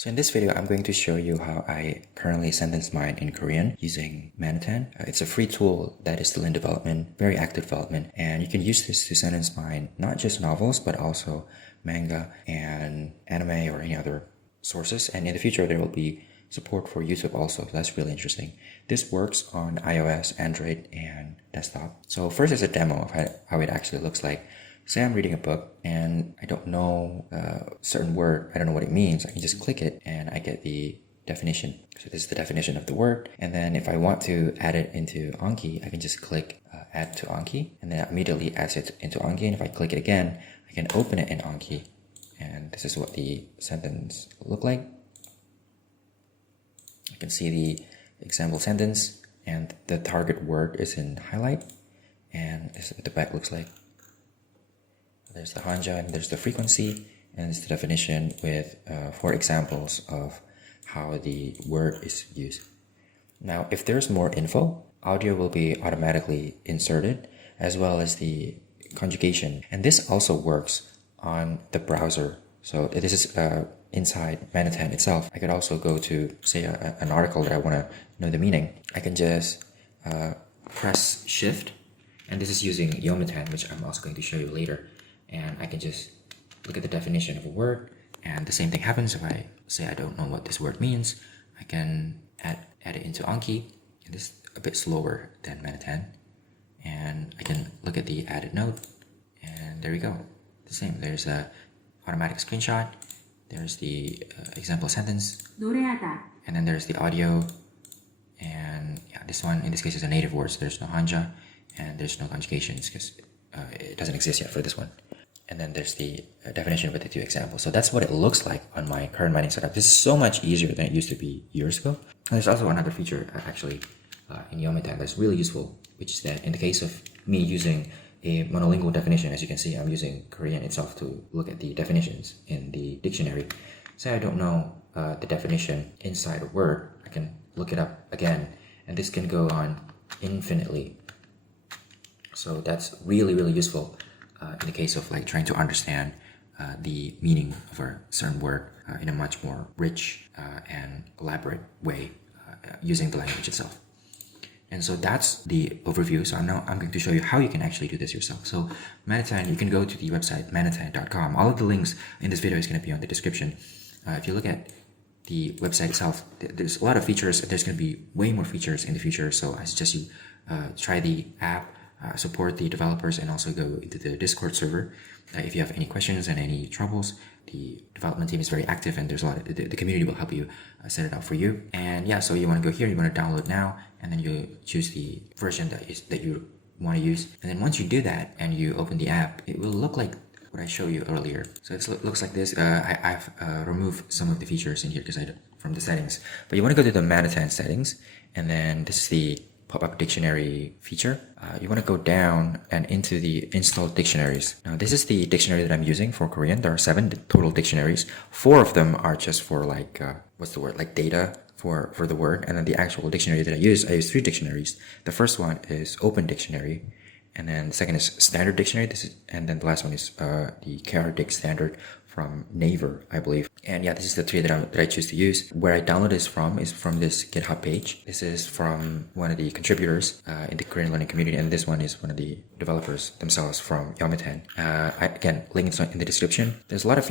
So in this video, I'm going to show you how I currently sentence mine in Korean using Manatan. It's a free tool that is still in development, very active development, and you can use this to sentence mine not just novels, but also manga and anime or any other sources. And in the future, there will be support for YouTube also. So that's really interesting. This works on iOS, Android, and desktop. So first is a demo of how it actually looks like. Say I'm reading a book and I don't know a certain word, I don't know what it means. I can just click it and I get the definition. So this is the definition of the word. And then if I want to add it into Anki, I can just click add to Anki, and then immediately adds it into Anki. And if I click it again, I can open it in Anki. And this is what the sentence look like. You can see the example sentence and the target word is in highlight. And this is what the back looks like. There's the hanja and there's the frequency, and it's the definition with 4 examples of how the word is used. Now, if there's more info, audio will be automatically inserted, as well as the conjugation. And this also works on the browser. So this is inside Manatan itself. I could also go to, say, an article that I want to know the meaning. I can just press Shift, and this is using Yomitan, which I'm also going to show you later. And I can just look at the definition of a word, and the same thing happens if I say I don't know what this word means. I can add it into Anki, and this is a bit slower than Manatan. And I can look at the added note, and there we go. The same. There's a automatic screenshot. There's the example sentence, 노래하다. and then there's the audio. And yeah, this one in this case is a native word, so there's no hanja, and there's no conjugations because it doesn't exist yet for this one. And then there's the definition with the 2 examples. So that's what it looks like on my current mining setup. This is so much easier than it used to be years ago. And there's also another feature actually in Yomitan that's really useful, which is that in the case of me using a monolingual definition, as you can see, I'm using Korean itself to look at the definitions in the dictionary. Say I don't know the definition inside a word, I can look it up again, and this can go on infinitely. So that's really, really useful in the case of like trying to understand the meaning of a certain word in a much more rich and elaborate way using the language itself. And so that's the overview. So now I'm going to show you how you can actually do this yourself. So Manatan, you can go to the website manatan.com. All of the links in this video is going to be on the description. If you look at the website itself, there's a lot of features. There's going to be way more features in the future. So I suggest you try the app, support the developers, and also go into the Discord server. If you have any questions and any troubles, the development team is very active, and there's a lot of, the community will help you set it up for you. And yeah, so you want to go here, you want to download now, and then you choose the version that you want to use. And then once you do that and you open the app, it will look like what I showed you earlier. So it looks like this. I've removed some of the features in here because from the settings. But you want to go to the Manatan settings, and then this is the pop-up dictionary feature. You want to go down and into the installed dictionaries. Now this is the dictionary that I'm using for Korean. There are 7 total dictionaries. 4 of them are just for like like data for the word, and then the actual dictionary that I use 3 dictionaries. The first one is Open Dictionary, and then the second is Standard Dictionary. And then the last one is the KR-Dic Standard from Naver, I believe. And yeah, this is the 3 that I choose to use. Where I download this from is from this GitHub page. This is from one of the contributors in the Korean learning community, and this one is one of the developers themselves from Yomitan. Again, link is in the description. There's a lot of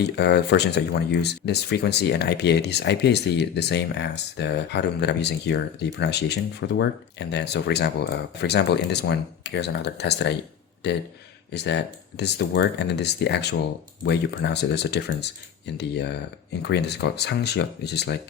versions that you want to use. This frequency and IPA. This IPA is the same as the Hadum that I'm using here, the pronunciation for the word. And then, so for example, in this one, here's another test that I did. Is that this is the word, and then this is the actual way you pronounce it. There's a difference in the in Korean. This is called 상시역, which is like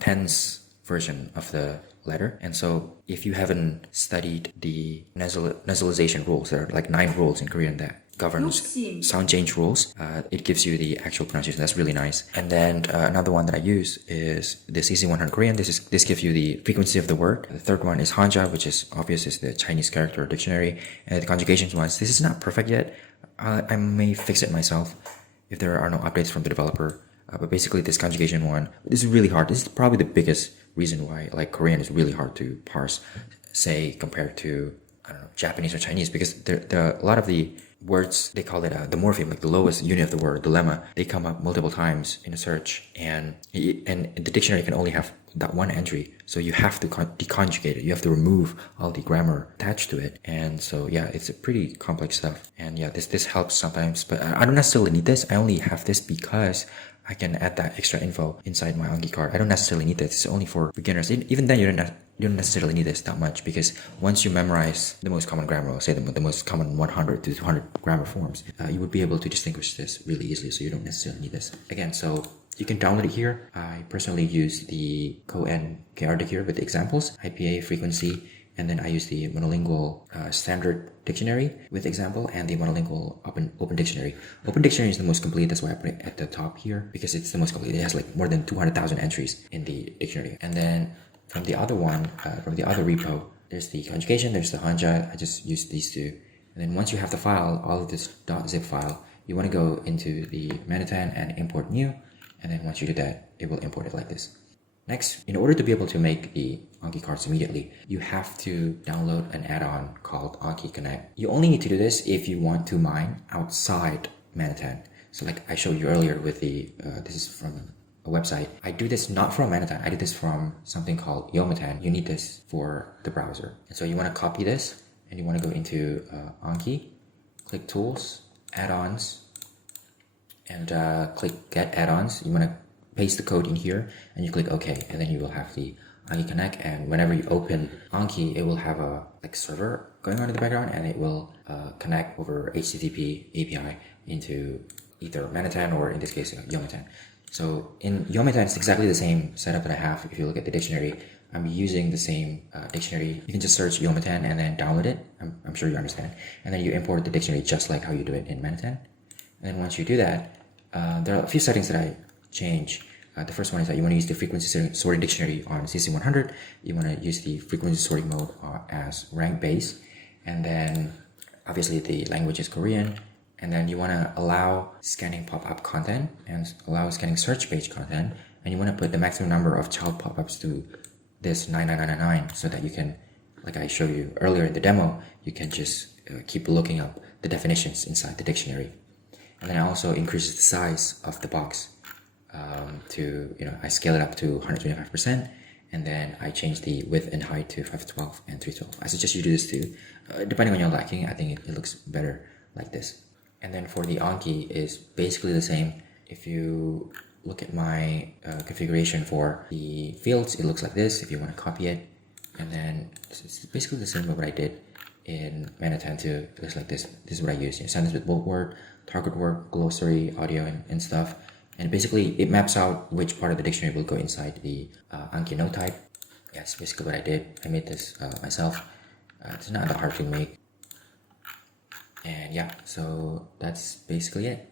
tense version of the letter. And so if you haven't studied the nasalization rules, there are like 9 rules in Korean that governs sound change rules. It gives you the actual pronunciation. That's really nice. And then another one that I use is this Easy 100 Korean. This gives you the frequency of the word. The third one is hanja, which is obvious, is the Chinese character dictionary. And the conjugations ones, this is not perfect yet. I may fix it myself if there are no updates from the developer. But basically this conjugation one, this is really hard. This is probably the biggest reason why like Korean is really hard to parse, say, compared to, I don't know, Japanese or Chinese, because there are a lot of the words, they call it the morpheme, like the lowest unit of the word, the lemma. They come up multiple times in a search, and the dictionary can only have that one entry, so you have to deconjugate it. You have to remove all the grammar attached to it, and so yeah, it's a pretty complex stuff. And yeah, this helps sometimes, but I don't necessarily need this. I only have this because I can add that extra info inside my Anki card. I don't necessarily need this. It's only for beginners. Even then, you don't necessarily need this that much, because once you memorize the most common grammar, or say the most common 100 to 200 grammar forms, you would be able to distinguish this really easily, so you don't necessarily need this. Again, so you can download it here. I personally use the co-NKR here with the examples, IPA, frequency, and then I use the monolingual standard dictionary with example, and the monolingual open dictionary. Open dictionary is the most complete. That's why I put it at the top here, because it's the most complete. It has like more than 200,000 entries in the dictionary. And then from the other one, from the other repo, there's the conjugation, there's the hanja. I just use these two. And then once you have the file, all of this .zip file, you want to go into the Manatan and import new. And then once you do that, it will import it like this. Next, in order to be able to make the Anki cards immediately, you have to download an add-on called ankiconnect. You only need to do this if you want to mine outside Manatan. So like I showed you earlier with the, this is from a website. I do this not from Manatan, I do this from something called Yomitan. You need this for the browser. And so you want to copy this, and you want to go into Anki, click Tools, Add-ons, and click Get Add-ons. You want to paste the code in here, and you click OK, and then you will have the ankiconnect. And whenever you open Anki, it will have a like server going on in the background, and it will connect over HTTP API into either Manatan or in this case Yomitan. So in Yomitan, it's exactly the same setup that I have. If you look at the dictionary, I'm using the same dictionary. You can just search Yomitan and then download it. I'm sure you understand. And then you import the dictionary just like how you do it in Manatan. And then once you do that, there are a few settings that I change. The first one is that you want to use the frequency sorting dictionary on CC100. You want to use the frequency sorting mode as rank base. And then obviously the language is Korean. And then you want to allow scanning pop-up content and allow scanning search page content. And you want to put the maximum number of child pop-ups to this 99999, so that you can, like I showed you earlier in the demo, you can just keep looking up the definitions inside the dictionary. And then I also increase the size of the box to, I scale it up to 125%, and then I change the width and height to 512 and 312. I suggest you do this too. Depending on your liking, I think it looks better like this. And then for the Anki is basically the same. If you look at my configuration for the fields, it looks like this if you want to copy it. And then it's basically the same as what I did in Manatan too. It looks like this. This is what I use. Sentence with bulk word, target word, glossary, audio, and stuff. And basically it maps out which part of the dictionary will go inside the Anki node type. Yeah, that's basically what I did. I made this myself. It's not that hard to make. And yeah, so that's basically it.